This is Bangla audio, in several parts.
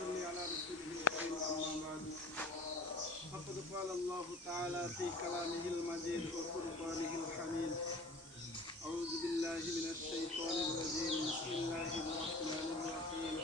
نصلي على رسوله الكريم أما بعد فقد قال الله تعالى في كلامه المجيد وفرقانه الحميد أعوذ بالله من الشيطان الرجيم بسم الله الرحمن الرحيم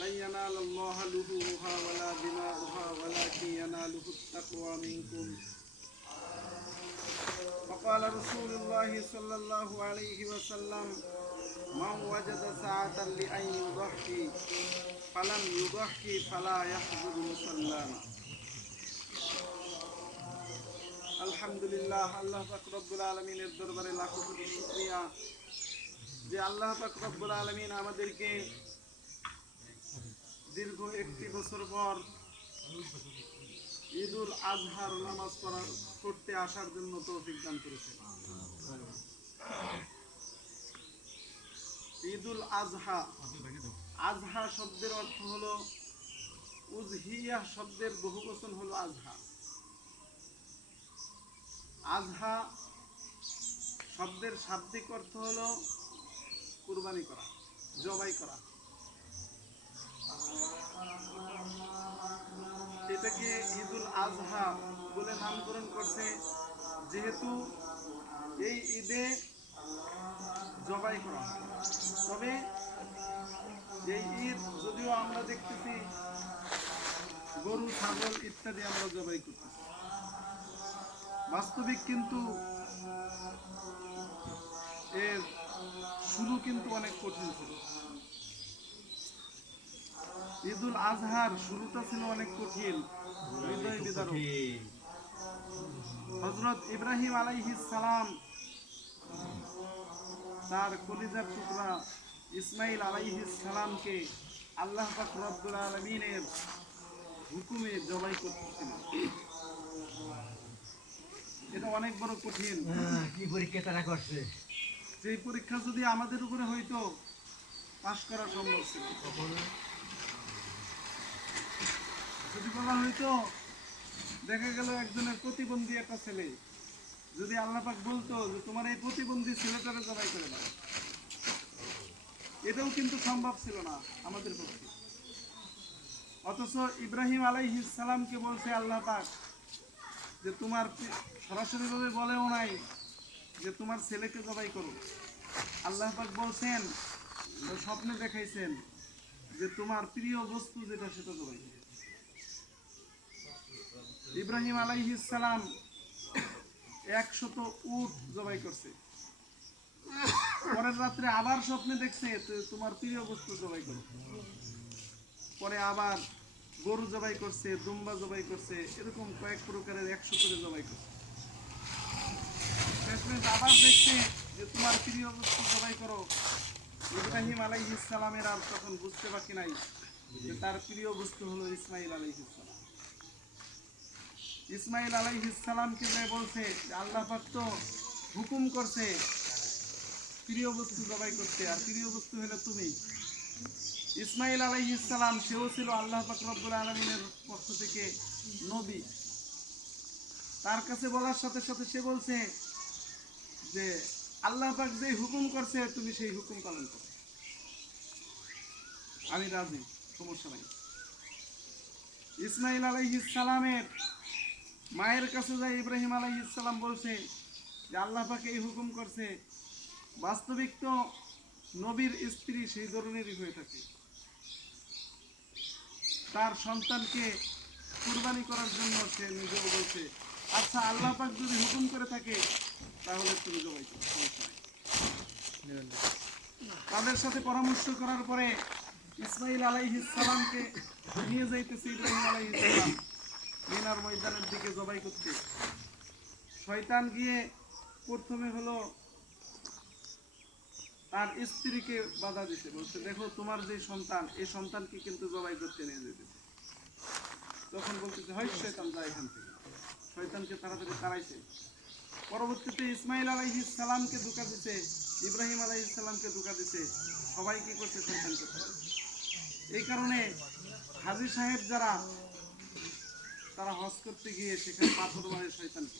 لن ينال الله لحومها ولا دماؤها ولكن يناله التقوى منكم وقال رسول الله صلى الله عليه وسلم من وجد ساعة لأن يضحي فلم يضحي فلا يحضر مصلانا আলহামদুলিল্লাহ আল্লাহ পাক রব্বুল আলমিনের দরবারে লাখো কোটি শুকরিয়া যে আল্লাহ পাক রব্বুল আলমিন আমাদেরকে দীর্ঘ একটি বছর পর ঈদুল আজহার নামাজ পড়া পড়তে আসার জন্য তৌফিক দান করেছেন ঈদুল আজহা। আজহা শব্দের অর্থ হলো, উজহিয়া শব্দের বহু বচন হলো আজহা। আজহা শব্দের শাব্দিক অর্থ হলো কুরবানি করা, জবাই করা। এটাকে ঈদুল আজহা বলে নামকরণ করছে, যেহেতু এই ঈদে জবাই করা। তবে এই ঈদ যদিও আমরা দেখতেছি গরু ছাগল ইত্যাদি আমরা জবাই করতেছি। বাস্তবিক কিন্তু এর শুরু কিন্তু অনেক কঠিন ছিল। ঈদুল আজহার শুরুটা ছিল অনেক কঠিন হৃদয় বিদারক। হজরত ইব্রাহিম আলাইহিস সালাম তার কলিজার টুকরা ইসমাইল সালামকে আল্লাহ পাক রব্বুল আলমিনের হুকুমে জবাই করতেছিলেন। এটা অনেক বড় কঠিন। কি পরীক্ষা তারা করছে? যে পরীক্ষা যদি আমাদের উপরে হইতো পাশ করা সম্ভব ছিল। যদি বলা হইতো দেখা গেল একজনের প্রতিবন্ধী একটা ছেলে। যদি আল্লাপাক বলতো যে তোমার এই প্রতিবন্ধী ছেলেটারে জবাই করে দাও। এটাও কিন্তু সম্ভব ছিল না আমাদের পক্ষে। অথচ ইব্রাহিম আলাইহিস সালামকে বলছে আল্লাহ পাক যে তোমার সরাসরিভাবে বলেও নাই যে তোমার ছেলেকে জবাই করো। আল্লাহ পাক বলছেন, স্বপ্নে দেখাইছেন যে তোমার প্রিয় বস্তু যেটা সেটা জবাই। ইব্রাহিম আলাইহিস সালাম একশত উট জবাই করছে। পরের রাত্রে আবার স্বপ্নে দেখছে তোমার প্রিয় বস্তু জবাই করো। পরে আবার গরু জবাই করছে, দুম্বা জবাই করছে, এরকম কয়েক প্রকারের একশো করে জবাই করছে। আবার দেখছে যে তোমার প্রিয় বস্তু জবাই করো। ইব্রাহিম আলাইহিস সালামের আর তখন বুঝতে বাকি নাই যে তার প্রিয় বস্তু হলো ইসমাইল আলাইহিস সালাম। ইসমাইল আলাইহিস সালামকে যে বলছে আল্লাহ পাক হুকুম করছে। প্রিয় বস্তু জবাই করতে, আর প্রিয় বস্তু হলো তুমি। ইসমাইল আলাইহিস সালাম, সেও ছিল আল্লাহ পাক রব্বুল আলমিনের পক্ষ থেকে নবী। তার কাছে বলার সাথে সাথে সে বলছে যে, আল্লাহ পাক যে হুকুম করছে, তুমি সেই হুকুম পালন করো। আমি রাজি, সমস্যা নাই। ইসমাইল আলাইহিস সালামের মায়ের কাছে যাই ইব্রাহিম আলাইহিস সালাম বলছে যে আল্লাহ পাক এই হুকুম করছে, বাস্তবিক তো নবীর স্ত্রী সেই ধরনেরই হয়ে থাকে তার সন্তানকে কুরবানি করার জন্য সে নিজেও বলছে আচ্ছা আল্লাহ পাক যদি হুকুম করে থাকে, তাহলে তুমি জবাই। তাদের সাথে পরামর্শ করার পরে ইসমাইল আলাইহিস সালামকে নিয়ে যাইতেছে ইব্রাহিম আলাইহিস সালাম মিনার ময়দানের দিকে জবাই করতে। শয়তান গিয়ে প্রথমে হলো তার স্ত্রীকে বাধা দিছে। বলছে, দেখো, তোমার যে সন্তান, এই সন্তানকে কিন্তু জবাই করতে নিয়ে যেতে। তখন বলতেছে হয় শয়তান যায় এখান থেকে। শয়তানকে তাড়াতাড়ি তাড়াইছে। পরবর্তীতে ইসমাইল আলাইহিস সালামকে ধোকা দিছে, ইব্রাহিম আলাইহিস সালামকে ধোকা দিছে। সবাই কি করছে? শয়তানকে এই কারণে হাজি সাহেব যারা তারা হজ করতে গিয়ে সেখানে পাথর মারে শয়তানকে।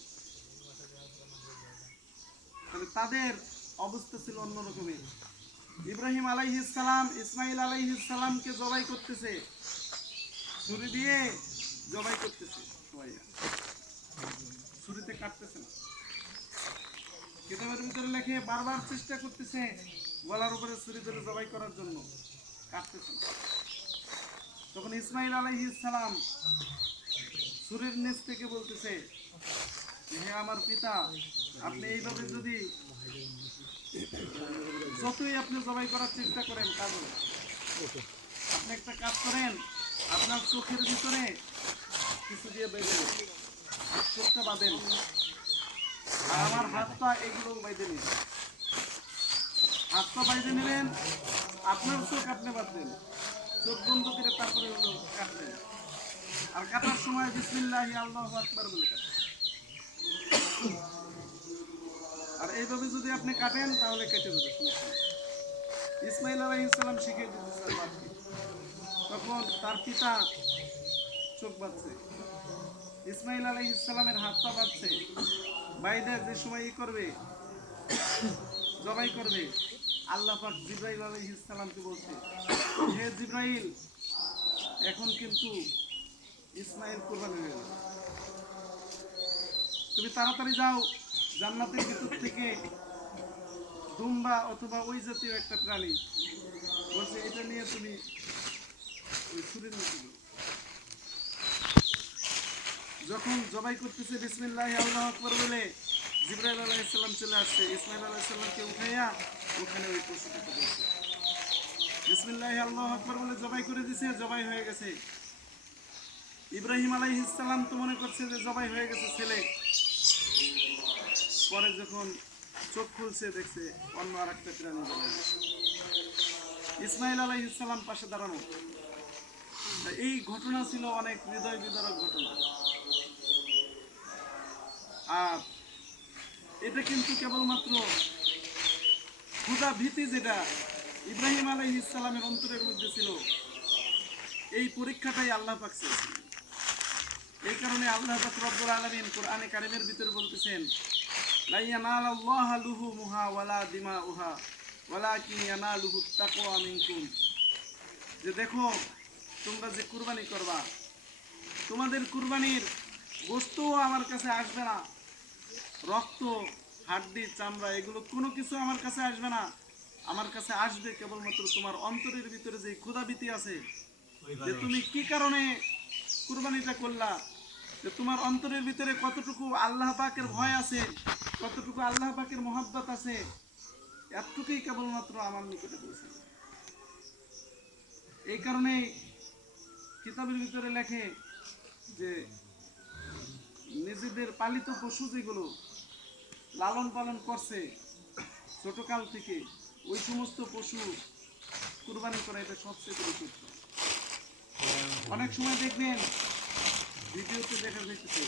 তাহলে তাদের অবস্থা ছিল অন্যরকমের ইব্রাহিম আলাইহিস সালাম ইসমাইল আলাইহিস সালামকে জবাই করতেছে। ছুরি দিয়ে জবাই করতেছে ছুরিতে কাটতেছে না। কিতাবের ভিতরে লেখে বারবার চেষ্টা করতেছে গলার উপরে ছুরি ধরে জবাই করার জন্য। কাটতেছে না। তখন ইসমাইল আলাইহিস সালাম ছুরির নিচ থেকে বলতেছে যে, হে আমার পিতা আপনি এইভাবে যদি যতই আপনি জবাই করার চেষ্টা করেন কাজ আপনি একটা কাজ করেন আপনার চোখের ভিতরে কিছু দিয়ে বেঁধে। চোখটা বাঁধেন। আর আমার হাতটা এগুলো বাইধে নিন। হাতটা বাইধে নিলেন আপনার চোখ আপনি বাঁধলেন। চোখ বন্ধ করে তারপরে হলো কাটলেন। আর কাটার সময় বিসমিল্লাহি, আল্লাহু আকবার বলে কাটেন আর এইভাবে যদি আপনি কাটেন, তাহলে কেটে যাবে ইসমাইল আলাইহিস সালাম শিখিয়ে দিতেছে তার বাপকে। তখন তার পিতা চোখ বাঁধছে। ইসমাইল আলাইহিস সালামের হাতটা বাঁধছে। বাইরে যে সময় ই করবে, জবাই করবে, আল্লাহ পাক জিব্রাইল আলাইহিস সালামকে বলছে, হে জিব্রাইল, এখন কিন্তু ইসমাইল কোরবানি হয়ে তুমি তাড়াতাড়ি যাও জান্নাতের ভিতর থেকে দুম্বা অথবা ওই জাতীয় একটা প্রাণী বলছে, এটা নিয়ে তুমি ওই যখন জবাই করতেছে, বিসমিল্লাহ, আল্লাহ আকবর বলে জিব্রাইল আলাইসাল্লাম চলে আসছে। ইসমাইল আলাইসাল্লামকে উঠাইয়া ওখানে ওই পশুটাকে বলছে, বিসমিল্লাহ, আল্লাহ আকবর বলে জবাই করে দিছে, জবাই হয়ে গেছে। ইব্রাহিম আলাইহিসসালাম তো মনে করছে যে জবাই হয়ে গেছে ছেলে পরে যখন চোখ খুলছে, দেখছে অন্য আর একটা প্রাণী জবাই। ইসমাইল আলাইহিসসালাম পাশে দাঁড়ানো এই ঘটনা ছিল অনেক হৃদয় বিদারক ঘটনা আর এটা কিন্তু কেবলমাত্র ক্ষুদা ভীতি যেটা ইব্রাহিম আলাই ইসলামের অন্তরের মধ্যে ছিল, এই পরীক্ষাটাই আল্লাহ পাক চেয়েছিলেন। এই কারণে আল্লাহ কোরআনে কারিমের বলতেছেন, লা ইয়ানালাল্লাহু লুহুমুহা ওয়ালা ইয়ানালুহু তাকওয়া মিনকুম। যে দেখো, তোমরা যে কুরবানি করবা, তোমাদের কুরবানির বস্তুও আমার কাছে আসবে না। রক্ত, হাড্ডি, চামড়া, এগুলো কোনো কিছু আমার কাছে আসবে না। আমার কাছে আসবে কেবলমাত্র তোমার অন্তরের ভিতরে যে ক্ষুধাবীতি আছে, যে তুমি কি কারণে কুরবানিটা করলা যে তোমার অন্তরের ভিতরে কতটুকু আল্লাহ পাকের ভয় আছে, কতটুকু আল্লাহ পাকের মহাব্বত আছে, এতটুকুই কেবলমাত্র আমার নিকটে পৌঁছে এই কারণে কিতাবের ভিতরে লেখে যে নিজেদের পালিত পশু যেগুলো লালন পালন করছে, ছোটকাল থেকে ওই সমস্ত পশু কুরবানি করা এটা সবচেয়ে উত্তম। অনেক সময় দেখবেন, ভিডিওতে দেখা যাইতেছে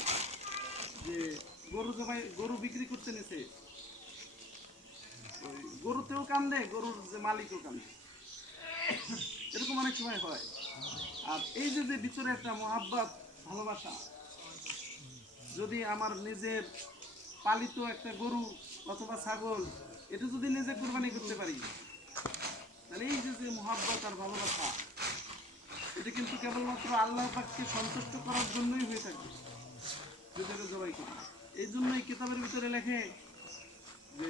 যে গরু জবাই, গরু বিক্রি করতে নিছে। গরুতেও কান্দে, গরুর যে মালিকও কান্দে। এরকম অনেক সময় হয়। আর এই যে যে ভিতরে একটা মহাব্বত, ভালোবাসা, যদি আমার নিজের পালিত একটা গরু অথবা ছাগল, এটা যদি নিজে কোরবানি করতে পারি, তাহলে এই যে যে মহাব্বত আর ভালোবাসা এটা কিন্তু কেবলমাত্র আল্লাহ পাককে সন্তুষ্ট করার জন্যই হয়ে থাকে। যদি এটা জবাই করি। এই জন্যই কিতাবের ভিতরে লেখে যে,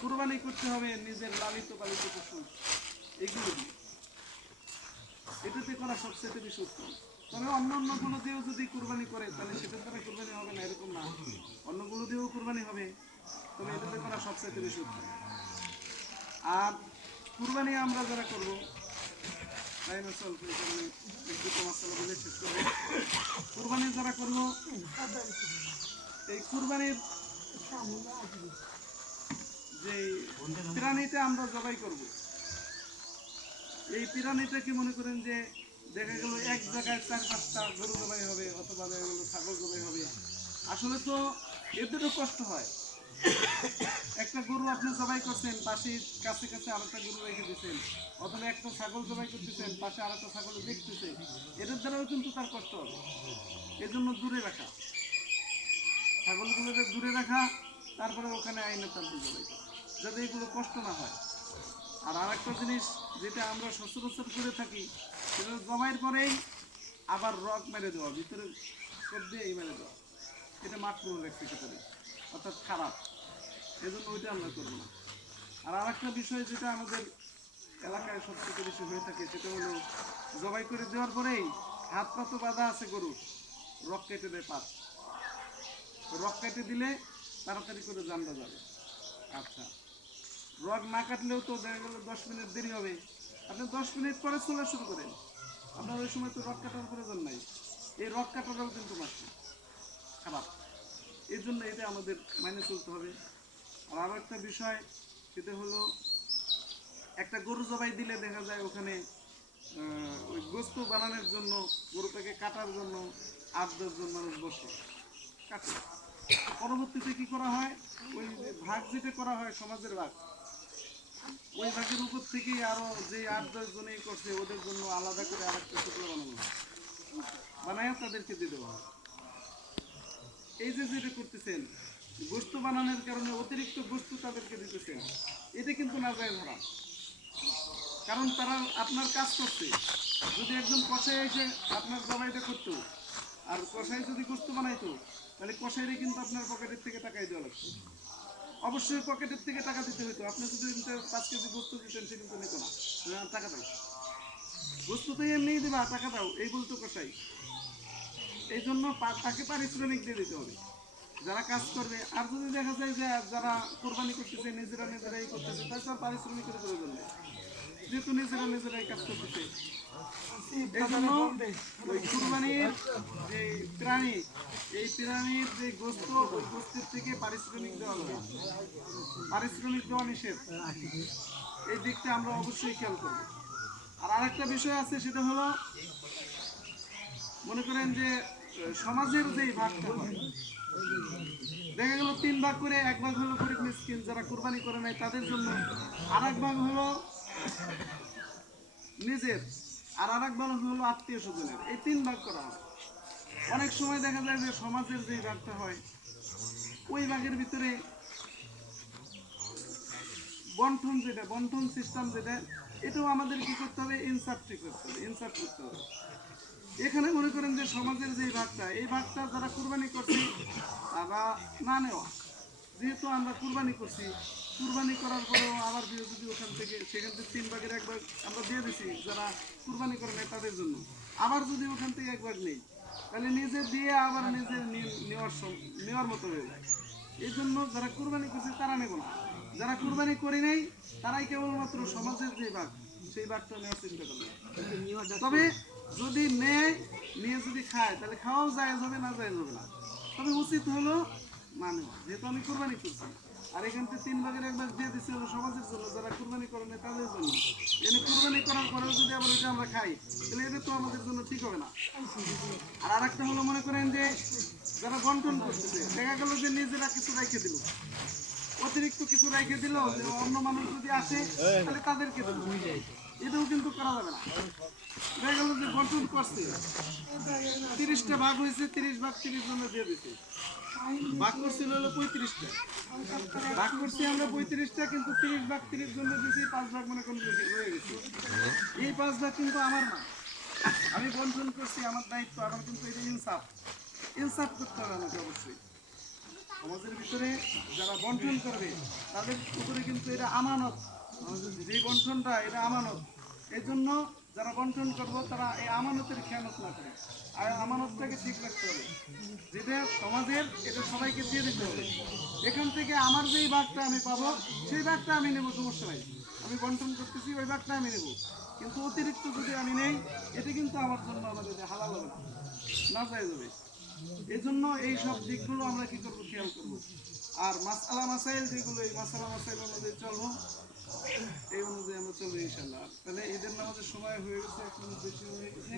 কোরবানি করতে হবে নিজের লালিত পালিত পশু। এগুলো দিয়ে। এটাতে করা সবচেয়ে বেশি উত্তম তবে অন্য অন্যগুলো দিয়েও যদি কোরবানি করে, তাহলে সেটার দ্বারা কুরবানি হবে না, এরকম না। অন্যগুলো দিয়েও কোরবানি হবে, তবে এটাতে করা সবচেয়ে বেশি উত্তম আর কোরবানি আমরা যারা করব কুরবানি যারা করব এই কুরবানির যে প্রাণীটা আমরা জবাই করব। এই পিরামিডটা কি মনে করেন যে দেখা গেল এক জায়গায় চার পাঁচটা গরু জবাই হবে, অথবা দেখা গেল ছাগল জবাই হবে? আসলে তো এদেরও কষ্ট হয়। একটা গরু আপনি জবাই করছেন, পাশে কাছে কাছে আরেকটা গরু রেখে দিচ্ছেন অথবা একটা ছাগল জবাই করতেছেন, পাশে আরেকটা ছাগল দেখতেছে এদের দ্বারাও কিন্তু তার কষ্ট হবে। এজন্য দূরে রাখা। ছাগলগুলোকে দূরে রাখা, তারপরে ওখানে আইনে তারপর জবাই যাতে এগুলো কষ্ট না হয়। আর আরেকটা জিনিস যেটা আমরা সচরাচর করে থাকি, সেটা হলো জমায়ের পরেই আবার রক মেরে দেওয়া, ভিতরে দিয়ে মেরে দেওয়া। এটা মাত্র রেখে ভিতরে অর্থাৎ খারাপ। এই জন্য ওইটা আমরা করব না। আর আরেকটা বিষয় যেটা আমাদের এলাকায় সবচেয়ে বেশি হয়ে থাকে, সেটা হলো জবাই করে দেওয়ার পরেই হাত পা তো বাঁধা আছে গরুর রক কেটে দেয় পাত রক কেটে দিলে তাড়াতাড়ি করে জানটা যাবে। আচ্ছা রক না কাটলেও তো দেখা গেল দশ মিনিট দেরি হবে। আপনি দশ মিনিট পরে চলা শুরু করেন। আপনার ওই সময় তো রক কাটার প্রয়োজন নাই। এই রক কাটাটাও কিন্তু মাসে খারাপ। এই জন্য এটা আমাদের মাইনে চলতে হবে। আর আরও একটা বিষয়, সেটা হলো একটা গরু জবাই দিলে দেখা যায় ওখানে ওই গোস্ত বানানোর জন্য, গরুটাকে কাটার জন্য আট দশজন মানুষ বসে। কাটে। পরবর্তীতে কি করা হয়? ওই ভাগ যেটা করা হয় সমাজের ভাগ, ওই ভাগের উপর থেকেই আরও যে আট দশ জনেই করছে, ওদের জন্য আলাদা করে আরেকটা টুকরো বানানো হয়। বানায় তাদেরকে দিয়ে দেওয়া হয়। এই যে যেটা করতেছেন গোস্ত বানানোর কারণে অতিরিক্ত গোস্ত তাদেরকে দিতেছেন এটা কিন্তু না যায় ধরা কারণ তারা আপনার কাজ করছে। যদি একজন কষাই এসে আপনার জবাইটা করতো, আর কষাই যদি গোস্ত বানাইতো, তাহলে কষাইরে কিন্তু আপনার পকেটের থেকে টাকাই দেওয়া লাগতো। অবশ্যই পকেটের থেকে টাকা দিতে হতো আপনি যদি পাঁচ কেজি গোস্ত দিতেন, সে কিন্তু নিত না। টাকা দাও। গোস্ত তো এমনিই দিবা, টাকা দাও। এই বলতো কষাই এই জন্য তাকে পারিশ্রমিক দিয়ে দিতে হবে। যারা কাজ করবে, আর যদি দেখা যায় যে যারা কোরবানি করতেছে, নিজেরা নিজেরাই করতেছে তাই তার পারিশ্রমিকের প্রয়োজন যেহেতু নিজেরা নিজেরাই কাজ করতেছে। কুরবানির যে প্রাণী, এই প্রাণীর যে থেকে পারিশ্রমিক দেওয়া পারিশ্রমিক দেওয়া নিষেধ। এই দিকটা আমরা অবশ্যই খেয়াল আর আরেকটা বিষয় আছে, সেটা হলো, মনে করেন যে, সমাজের যে ভাগটা হয় দেখা গেল তিন ভাগ করে, এক ভাগ হলো গরিব মিসকিন, যারা কোরবানি করে নাই তাদের জন্য। আর এক ভাগ হলো নিজের, আর আর এক ভাগ হলো আত্মীয় স্বজনের। এই তিন ভাগ করা হয়। অনেক সময় দেখা যায় যে সমাজের যে ভাগটা হয়, ওই ভাগের ভিতরে বন্টন যেটা, বন্টন সিস্টেম যেটা, এটাও আমাদের কি করতে হবে? ইনসার্ট করতে হবে ইনসাফ করতে হবে। এখানে মনে করেন যে সমাজের যে ভাগটা এই ভাগটা যারা কুরবানি করছে, তারা না নেওয়া। যেহেতু আমরা কুরবানি করছি, কুরবানি করার পরেও আবার দিয়ে যদি ওখান থেকে, সেখান থেকে তিন ভাগের এক ভাগ আমরা দিয়ে দিছি যারা কুরবানি করে নেয় তাদের জন্য। আবার যদি ওখান থেকে এক ভাগ নেই, তাহলে নিজে দিয়ে আবার নিজে নেওয়ার নেওয়ার মতো হয়ে যায়। এই জন্য যারা কুরবানি করছে, তারা নেব না। যারা কুরবানি করে নেই, তারাই কেবলমাত্র সমাজের যে ভাগ সেই ভাগটা নেওয়ার চেষ্টা করবে। তবে যদি নেয়, নিয়ে যদি খায়, তাহলে খাওয়াও যায় হবে না যায় হবে না। তবে উচিত হলো মানে যেহেতু আমি কোরবানি করছি, আর এখান থেকে তিন ভাগের এক ভাগ দিয়ে দিচ্ছি হলো সমাজের জন্য, যারা কোরবানি করে না তাদের জন্য। এনে কোরবানি করার পরেও যদি আবার ওইটা আমরা খাই, তাহলে এটা তো আমাদের জন্য ঠিক হবে না। আর আরেকটা হলো মনে করেন যে, যারা বন্টন করতেছে, দেখা গেল যে নিজেরা কিছু রেখে দিল। অতিরিক্ত কিছু রেখে দিল অন্য মানুষ যদি আসে, তাহলে তাদেরকে দিল এটাও কিন্তু করা যাবে না। দেখা গেল যে বন্টন করছে। তিরিশটা ভাগ হয়েছে, তিরিশ ভাগ তিরিশ জনে দিয়ে দিছে। ভাগ করছিল হলো পঁয়ত্রিশটা। ভাগ করছি আমরা পঁয়ত্রিশটা, কিন্তু তিরিশ ভাগ তিরিশ জনে দিয়েছি পাঁচ ভাগ মনে করেন রয়ে- গেছে। এই পাঁচ ভাগ কিন্তু আমার না। আমি বন্টন করছি, আমার দায়িত্ব, আমার কিন্তু এটা ইনসাফ। ইনসাফ করতে হবে আমাকে অবশ্যই। সমাজের ভিতরে যারা বন্টন করবে, তাদের উপরে কিন্তু এটা আমানত। যে বন্টনটা, এটা আমানত। এই জন্য যারা বন্টন করব, তারা এই আমানতের খেয়ানত না করে। আর আমানতটাকে ঠিক রাখতে হবে। যেটা সমাজের, এটা সবাইকে দিয়ে দিতে হবে। এখান থেকে আমার যেই ভাগটা আমি পাবো, সেই ভাগটা আমি নেব, সমস্যা নাই। আমি বন্টন করতেছি, ওই ভাগটা আমি নেব। কিন্তু অতিরিক্ত যদি আমি নেই, এটা কিন্তু আমার জন্য আমাদের হালাল হবে না না চাই যাবে এই জন্য এই সব দিকগুলো আমরা কি করব, খেয়াল করব। আর মাসালা মাসাইল যেগুলো, এই মাসালা মাসাইল আমাদের চলবো এই অনুযায়ী আমরা চলবো ইনশাল্লাহ তাহলে ঈদের নামাজের সময় হয়ে গেছে, এখন বেশি হয়ে গেছে।